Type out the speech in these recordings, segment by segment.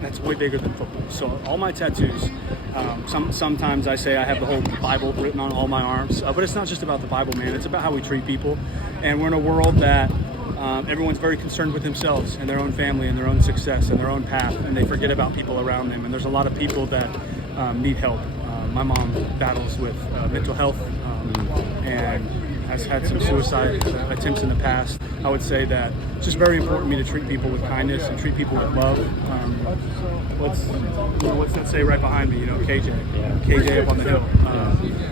that's way bigger than football. So all my tattoos, sometimes I say I have the whole Bible written on all my arms, but it's not just about the Bible, man. It's about how we treat people. And we're in a world that everyone's very concerned with themselves and their own family and their own success and their own path, and they forget about people around them. And there's a lot of people that need help. My mom battles with mental health and has had some suicide attempts in the past. I would say that it's just very important to me to treat people with kindness and treat people with love. What's that say right behind me? KJ. KJ up on the hill.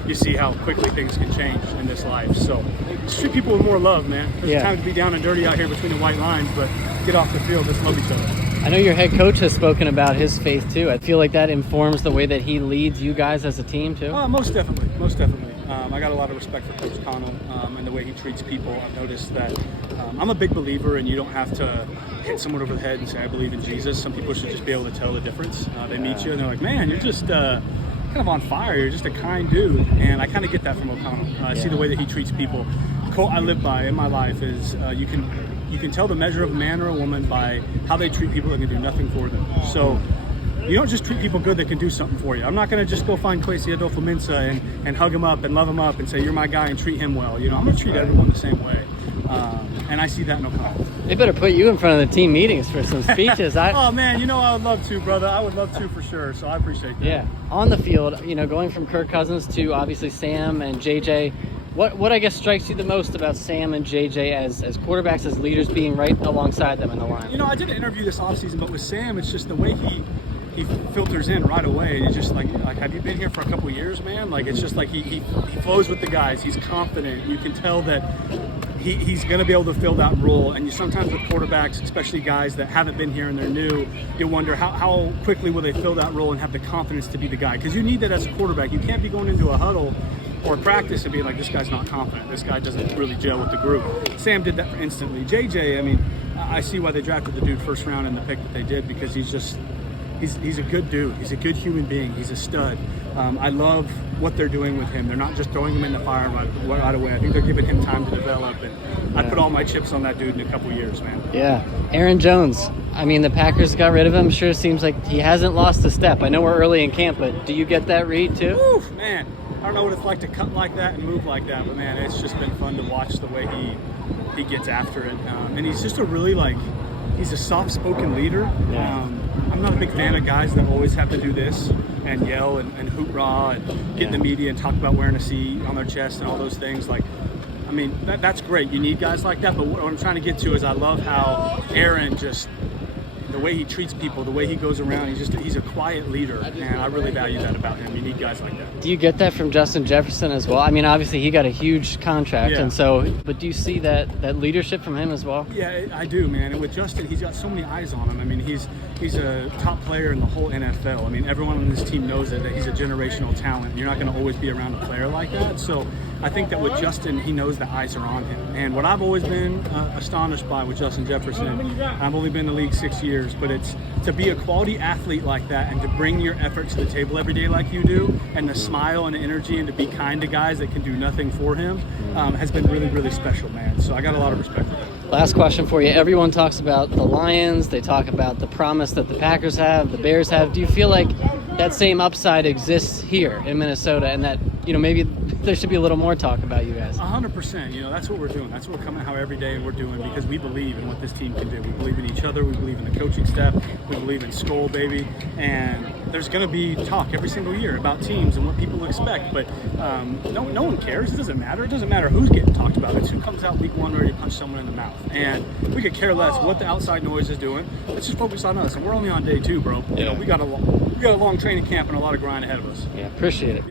You see how quickly things can change in this life. So just treat people with more love, man. There's time to be down and dirty out here between the white lines, but get off the field. Let's love each other. I know your head coach has spoken about his faith too. I feel like that informs the way that he leads you guys as a team too. Most definitely. I got a lot of respect for Coach Connell and the way he treats people. I've noticed that I'm a big believer, and you don't have to hit someone over the head and say, I believe in Jesus. Some people should just be able to tell the difference. They meet you and they're like, man, you're just kind of on fire. You're just a kind dude. And I kind of get that from O'Connell. I see the way that he treats people. The quote I live by in my life is you can tell the measure of a man or a woman by how they treat people that can do nothing for them. So you don't just treat people good that can do something for you. I'm not going to just go find Kwesi Adolfo-Mensah and hug him up and love him up and say, you're my guy, and treat him well. I'm going to treat everyone the same way. And I see that in O'Connell. They better put you in front of the team meetings for some speeches. Oh, man, I would love to, brother. I would love to for sure, so I appreciate that. Yeah. On the field, going from Kirk Cousins to obviously Sam and J.J., what I guess strikes you the most about Sam and J.J. as quarterbacks, as leaders, being right alongside them in the line? I did an interview this offseason, but with Sam, it's just the way he filters in right away. It's just like have you been here for a couple of years, man? Like, it's just like he flows with the guys. He's confident. You can tell that he's going to be able to fill that role. And you sometimes with quarterbacks, especially guys that haven't been here and they're new, you wonder how quickly will they fill that role and have the confidence to be the guy, because you need that as a quarterback. You can't be going into a huddle or practice and be like, this guy's not confident, this guy doesn't really gel with the group. Sam did that instantly. JJ, I see why they drafted the dude first round in the pick that they did, because he's a good dude. He's a good human being. He's a stud. I love what they're doing with him. They're not just throwing him in the fire right away. I think they're giving him time to develop, and I put all my chips on that dude in a couple years, man. Yeah. Aaron Jones. The Packers got rid of him. Sure seems like he hasn't lost a step. I know we're early in camp, but do you get that read too? Oof, man. I don't know what it's like to cut like that and move like that, but man, it's just been fun to watch the way he gets after it. And he's just he's a soft-spoken leader. Yeah. I'm not a big fan of guys that always have to do this and yell and hoorah and get in the media and talk about wearing a C on their chest and all those things. That's great. You need guys like that. But what I'm trying to get to is I love how Aaron the way he treats people, the way he goes around, he's a quiet leader, and I really value that about him. You need guys like that. Do you get that from Justin Jefferson as well? Obviously he got a huge contract, and so, but do you see that leadership from him as well? Yeah, I do, man. And with Justin, he's got so many eyes on him. He's a top player in the whole NFL. Everyone on this team knows that he's a generational talent. You're not going to always be around a player like that. So I think that with Justin, he knows the eyes are on him. And what I've always been astonished by with Justin Jefferson, I've only been in the league 6 years, but it's to be a quality athlete like that and to bring your effort to the table every day like you do, and the smile and the energy and to be kind to guys that can do nothing for him has been really, really special, man. So I got a lot of respect for that. Last question for you. Everyone talks about the Lions. They talk about the promise that the Packers have, the Bears have. Do you feel like that same upside exists here in Minnesota, and that, maybe there should be a little more talk about you guys? 100%. That's what we're doing. That's what we're coming out every day and we're doing, because we believe in what this team can do. We believe in each other. We believe in the coaching staff. We believe in Skull, baby. And there's going to be talk every single year about teams and what people expect. But no one cares. It doesn't matter. It doesn't matter who's getting talked about. It's who comes out week one ready to punch someone in the mouth. And we could care less what the outside noise is doing. Let's just focus on us. And we're only on day 2, bro. We got a long training camp and a lot of grind ahead of us. Yeah, appreciate it.